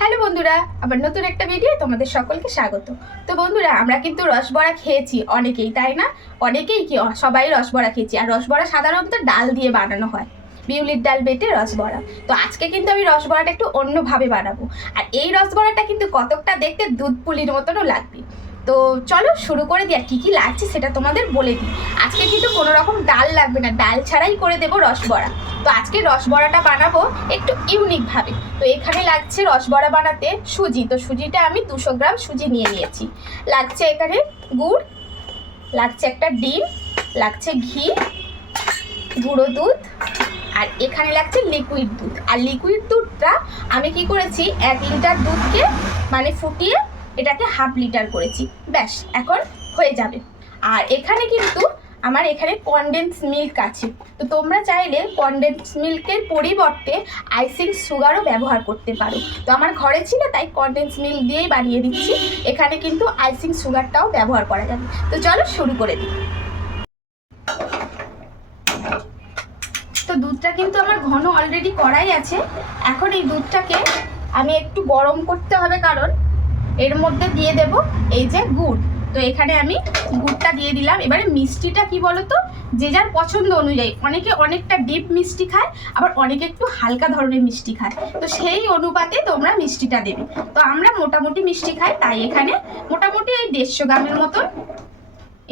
Hello বন্ধুরা, আবার নতুন একটা ভিডিও তোমাদের সকলকে স্বাগত। তো বন্ধুরা, আমরা কিন্তু রসবড়া খেয়েছি অনেকেই, তাই না? অনেকেই কি সবাই রসবড়া খেয়েছি। আর রসবড়া সাধারণত ডাল দিয়ে বানানো হয়, বিউলির ডাল বেটে রসবড়া। তো আজকে কিন্তু আমি রসবড়াটা একটু অন্যভাবে বানাবো। আর এই রসবড়াটা কিন্তু কতকটা দেখতে দুধ পুলির মতনও লাগবে। তো চলো শুরু করে দিই। আর কী কী লাগছে সেটা তোমাদের বলে দিই। আজকে কিন্তু কোনো রকম ডাল লাগবে না, ডাল ছাড়াই করে দেবো রসবড়া। তো আজকে রসবড়াটা বানাবো একটু ইউনিকভাবে। তো এখানে লাগছে রসবড়া বানাতে সুজি। তো সুজিটা আমি 200 গ্রাম সুজি নিয়ে নিয়েছি। লাগছে এখানে গুড়, লাগছে একটা ডিম, লাগছে ঘি, গুঁড়ো দুধ, আর এখানে লাগছে লিকুইড দুধ। আর লিকুইড দুধটা আমি কি করেছি, 1 লিটার দুধকে মানে ফুটিয়ে এটাকে হাফ লিটার করেছি। ব্যাস, এখন হয়ে যাবে। আর এখানে কিন্তু আমার এখানে কনডেন্স মিল্ক আছে। তো তোমরা চাইলে কনডেন্স মিল্কের পরিবর্তে আইসিং সুগারও ব্যবহার করতে পারো। তো আমার ঘরে ছিল তাই কনডেন্স মিল্ক দিয়েই বানিয়ে দিচ্ছি। এখানে কিন্তু আইসিং সুগারটাও ব্যবহার করা যাবে। তো চলো শুরু করে দিই। তো দুধটা কিন্তু আমার ঘন অলরেডি করাই আছে। এখন এই দুধটাকে আমি একটু গরম করতে হবে, কারণ এর মধ্যে দিয়ে দেব এই যে গুড়। তো এখানে আমি গুড়টা দিয়ে দিলাম। এবারে মিষ্টিটা কি বলতো, যে যার পছন্দ অনুযায়ী, অনেকে অনেকটা ডিপ মিষ্টি খায়, আবার অনেকে একটু হালকা ধরনের মিষ্টি খায়। তো সেই অনুপাতে তোমরা মিষ্টিটা দেবে। তো আমরা মোটামুটি মিষ্টি খাই, তাই এখানে মোটামুটি এই 150 গ্রামের মতন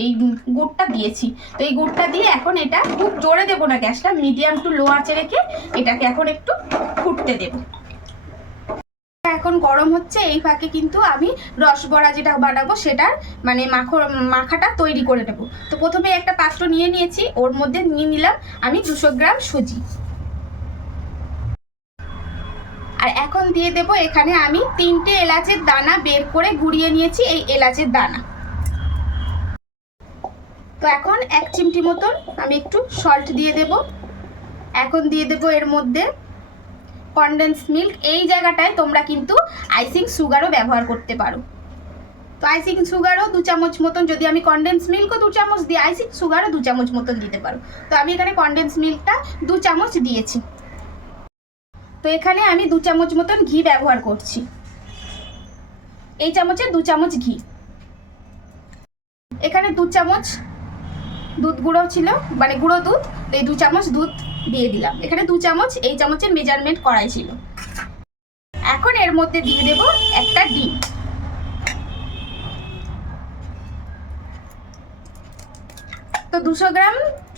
এই গুড়টা দিয়েছি। তো এই গুড়টা দিয়ে এখন এটা খুব জোরে দেবো না, গ্যাসটা মিডিয়াম টু লো আঁচে রেখে এটাকে এখন একটু ফুটতে দেবো। এখন গরম হচ্ছে, এই ফাঁকে কিন্তু আমি রসবড়া যেটা বানাবো সেটার মানে মাখাটা তৈরি করে নেব। তো প্রথমে একটা পাত্র নিয়ে নিয়েছি, ওর মধ্যে নিয়ে নিলাম আমি 200 গ্রাম সুজি। আর এখন দিয়ে দেব এখানে আমি 3টে এলাচের দানা বের করে গুঁড়িয়ে নিয়েছি, এই এলাচের দানা। তো এখন 1 চিমটি মতন আমি একটু সল্ট দিয়ে দেব। এখন দিয়ে দেব এর মধ্যে কনডেন্স মিল্ক। এই জায়গাটায় তোমরা কিন্তু আইসিং সুগারও ব্যবহার করতে পারো। তো আইসিং সুগারও 2 চামচ মতন, যদি আমি কনডেন্স মিল্কও 2 চামচ দিই, আইসিং সুগারও 2 চামচ মতন দিতে পারো। তো আমি এখানে কনডেন্স মিল্কটা 2 চামচ দিয়েছি। তো এখানে আমি 2 চামচ মতন ঘি ব্যবহার করছি। এই চামচে 2 চামচ ঘি। এখানে 2 চামচ দুধ গুঁড়ো ছিল, মানে গুঁড়ো দুধ। তো এই 2 চামচ দুধ দিয়ে দিলাম। এখানে 2 চামচ এই চামচের মেজারমেন্ট করাই ছিল। এখন এর মধ্যে দিয়ে দেব একটা ডিম। তো 200 গ্রাম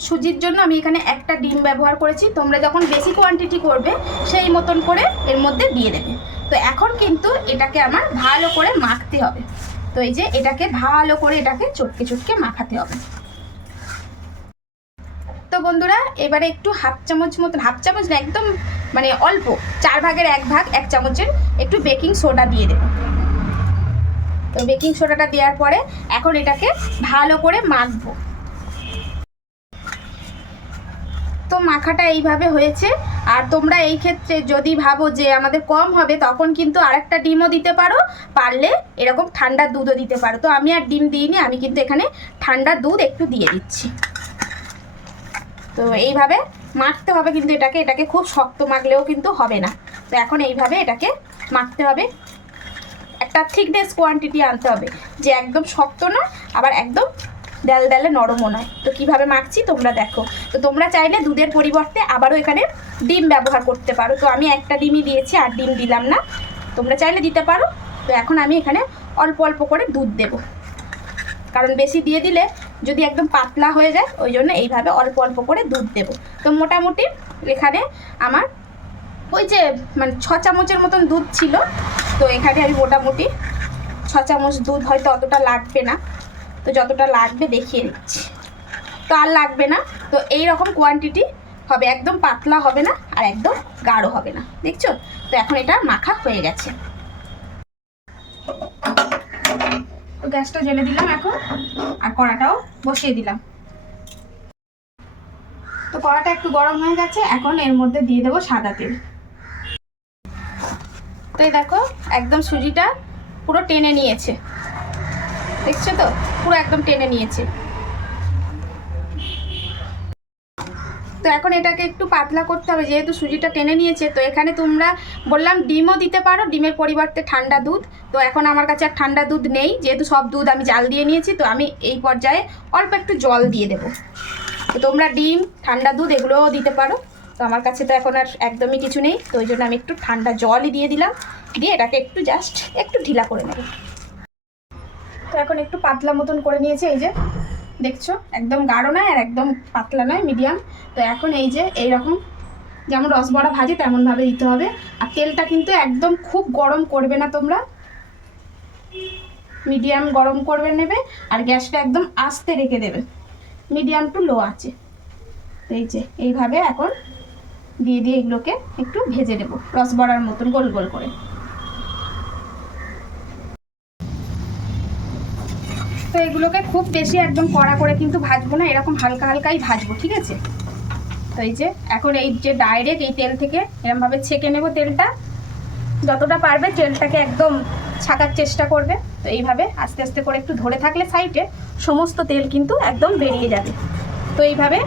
সুজির জন্য আমি এখানে একটা ডিম ব্যবহার করেছি। তোমরা যখন বেশি কোয়ান্টিটি করবে সেই মতন করে এর মধ্যে দিয়ে দেবে। তো এখন কিন্তু এটাকে আমার ভালো করে মাখতে হবে। তো এই যে এটাকে ভালো করে এটাকে চটকে চটকে মাখাতে হবে। তো বন্ধুরা, এবারে একটু হাফ চামচ মতন, হাফ চামচ না, একদম মানে অল্প 4 ভাগের 1 ভাগ 1 চামচের একটু বেকিং সোডা দিয়ে দেব। তো বেকিং সোডাটা দেওয়ার পরে এখন এটাকে ভালো করে মাখবো। তো মাখাটা এইভাবে হয়েছে। আর তোমরা এই ক্ষেত্রে যদি ভাবো যে আমাদের কম হবে, তখন কিন্তু আরেকটা ডিমও দিতে পারো, পারলে এরকম ঠান্ডা দুধও দিতে পারো। তো আমি আর ডিম দিইনি, আমি কিন্তু এখানে ঠান্ডা দুধ একটু দিয়ে দিচ্ছি। তো এইভাবে মাখতে হবে কিন্তু এটাকে খুব শক্ত মাখলেও কিন্তু হবে না। তো এখন এইভাবে এটাকে মাখতে হবে। একটা থিকনেস কোয়ান্টিটি আনতে হবে, যে একদম শক্ত না আবার একদম ডালে নরমও নয়। তো কিভাবে মাখছি তোমরা দেখো। তো তোমরা চাইলে দুধের পরিবর্তে আবারও এখানে ডিম ব্যবহার করতে পারো। তো আমি একটা ডিমই দিয়েছি, আর ডিম দিলাম না, তোমরা চাইলে দিতে পারো। তো এখন আমি এখানে অল্প অল্প করে দুধ দেব, কারণ বেশি দিয়ে দিলে যদি একদম পাতলা হয়ে যায়, ওই জন্য এইভাবে অল্প অল্প করে দুধ দেব। তো মোটামুটি এখানে আমার ওই যে মানে 6 চামচের মতন দুধ ছিল। তো এখানে আমি মোটামুটি 6 চামচ দুধ, হয়তো অতটা লাগবে না। তো যতটা লাগবে দেখিয়ে দিচ্ছি, তো আর লাগবে না। তো এই রকম কোয়ান্টিটি হবে, একদম পাতলা হবে না আর একদম গাঢ় হবে না, দেখছো? তো এখন এটা মাখা হয়ে গেছে। তো গ্যাসটা জ্বেলে দিলাম এখন, আর কড়াটাও বসিয়ে দিলাম। তো কড়াটা একটু গরম হয়ে গেছে, এখন এর মধ্যে দিয়ে দেবো সাদা তেল। তো এই দেখো, একদম সুজিটা পুরো টেনে নিয়েছে, দেখছো তো? পুরো একদম টেনে নিয়েছে। তো তো এখন এটাকে একটু পাতলা করতে হবে, যেহেতু সুজিটা টেনে নিয়েছে। তো এখানে তোমরা বললাম ডিমও দিতে পারো, ডিমের পরিবর্তে ঠান্ডা দুধ। তো এখন আমার কাছে আর ঠান্ডা দুধ নেই, যেহেতু সব দুধ আমি জাল দিয়ে নিয়েছি। তো আমি এই পর্যায়ে অল্প একটু জল দিয়ে দেবো। তো তোমরা ডিম, ঠান্ডা দুধ এগুলোও দিতে পারো। তো আমার কাছে তো এখন আর একদমই কিছু নেই, তো ওই জন্য আমি একটু ঠান্ডা জলই দিয়ে দিলাম, দিয়ে এটাকে একটু জাস্ট একটু ঢিলা করে নেব। তো এখন একটু পাতলা মতন করে নিয়েছি, এই যে দেখছো, একদম গাঢ় নয় আর একদম পাতলা নয়, মিডিয়াম। তো এখন এই যে এইরকম যেমন রসবড়া ভাজি তেমনভাবে দিতে হবে। আর তেলটা কিন্তু একদম খুব গরম করবে না তোমরা, মিডিয়াম গরম করবে নেবে। আর গ্যাসটা একদম আস্তে রেখে দেবে, মিডিয়াম টু লো আছে। তো এই যে এইভাবে এখন দিয়ে দিয়ে এগুলোকে একটু ভেজে নেব রসবড়ার মতন গোল গোল করে। তো এগুলোকে খুব বেশি একদম কড়া করে কিন্তু ভাজবো না, এরকম হালকা হালকাই ভাজবো, ঠিক আছে? তো এই যে এখন এই যে ডাইরেক্ট এই তেল থেকে এরকমভাবে ছেঁকে নেব তেলটা, যতটা পারবে তেলটাকে একদম ছাকার চেষ্টা করবে। তো এইভাবে আস্তে আস্তে করে একটু ধরে থাকলে সাইডে সমস্ত তেল কিন্তু একদম বেরিয়ে যাবে। তো এইভাবে,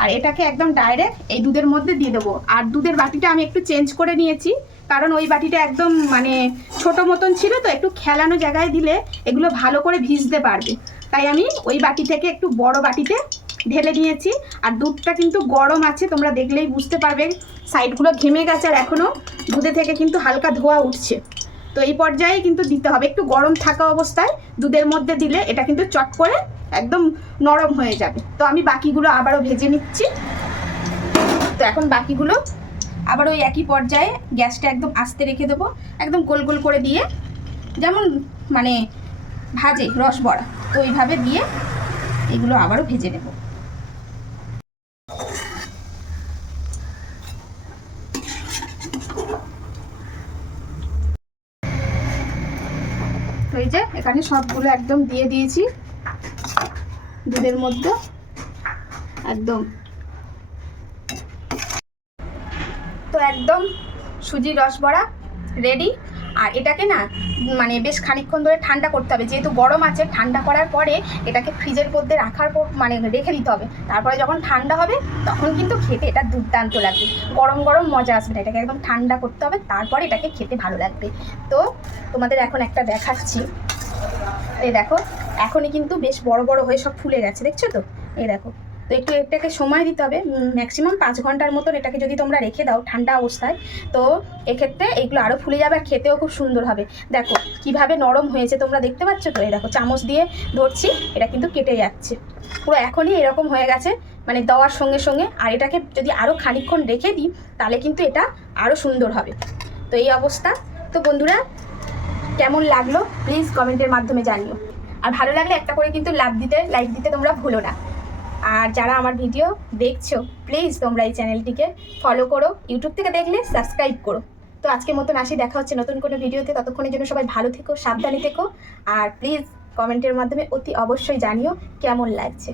আর এটাকে একদম ডাইরেক্ট এই দুধের মধ্যে দিয়ে দেবো। আর দুধের বাটিটা আমি একটু চেঞ্জ করে নিয়েছি, কারণ ওই বাটিটা একদম মানে ছোট মতন ছিল, তো একটু খেলানো জায়গায় দিলে এগুলো ভালো করে ভিজতে পারবে। তাই আমি ওই বাটি থেকে একটু বড় বাটিতে ঢেলে নিয়েছি। আর দুধটা কিন্তু গরম আছে, তোমরা দেখলেই বুঝতে পারবে, সাইডগুলো ঘেমে গেছে আর এখনও দুধে থেকে কিন্তু হালকা ধোয়া উঠছে। তো এই পর্যায়ে কিন্তু দিতে হবে, একটু গরম থাকা অবস্থায় দুধের মধ্যে দিলে এটা কিন্তু চট করে একদম নরম হয়ে যাবে। তো আমি বাকিগুলো আবারও ভেজে নিচ্ছি। তো এখন বাকিগুলো আবার ওই একই পর্যায়ে গ্যাসটা একদম আস্তে রেখে দেবো, একদম গোল গোল করে দিয়ে, যেমন মানে ভাজে রসবড়া, তো ওইভাবে দিয়ে এগুলো আবারও ভেজে নেব। তো এই যে এখানে সবগুলো একদম দিয়ে দিয়েছি দুধের মধ্যে একদম। তো একদম সুজির রসবড়া রেডি। আর এটাকে না মানে বেশ খানিকক্ষণ ধরে ঠান্ডা করতে হবে, যেহেতু গরম আছে। ঠান্ডা করার পরে এটাকে ফ্রিজের মধ্যে রাখার পর মানে রেখে দিতে হবে। তারপরে যখন ঠান্ডা হবে তখন কিন্তু খেতে এটা দুর্দান্ত লাগবে, গরম গরম মজা আসবে না। এটাকে একদম ঠান্ডা করতে হবে, তারপরে এটাকে খেতে ভালো লাগবে। তো তোমাদের এখন একটা দেখাচ্ছি, এই দেখো এখনই কিন্তু বেশ বড় বড় হয়ে সব ফুলে গেছে, দেখছো তো? এই দেখো। তো একটু এটাকে সময় দিতে হবে, ম্যাক্সিমাম 5 ঘন্টার মতন এটাকে যদি তোমরা রেখে দাও ঠান্ডা অবস্থায়, তো এক্ষেত্রে এগুলো আরও ফুলে যাবে আর খেতেও খুব সুন্দর হবে। দেখো কিভাবে নরম হয়েছে তোমরা দেখতে পাচ্ছ তো? এই দেখো চামচ দিয়ে ধরছি, এটা কিন্তু কেটে যাচ্ছে পুরো। এখনই এরকম হয়ে গেছে মানে দেওয়ার সঙ্গে সঙ্গে। আর এটাকে যদি আরও খানিকক্ষণ রেখে দিই তাহলে কিন্তু এটা আরও সুন্দর হবে। তো এই অবস্থা। তো বন্ধুরা কেমন লাগলো প্লিজ কমেন্টের মাধ্যমে জানিও। আর ভালো লাগলে একটা করে কিন্তু লাইক দিতে তোমরা ভুলো না। আর যারা আমার ভিডিও দেখছো প্লিজ তোমরা এই চ্যানেলটিকে ফলো করো, ইউটিউব থেকে দেখলে সাবস্ক্রাইব করো। তো আজকের মতন আসি, দেখা হচ্ছে নতুন কোনো ভিডিওতে। ততক্ষণের জন্য সবাই ভালো থেকো, সাবধানে থেকো। আর প্লিজ কমেন্টের মাধ্যমে অতি অবশ্যই জানিও কেমন লাগছে।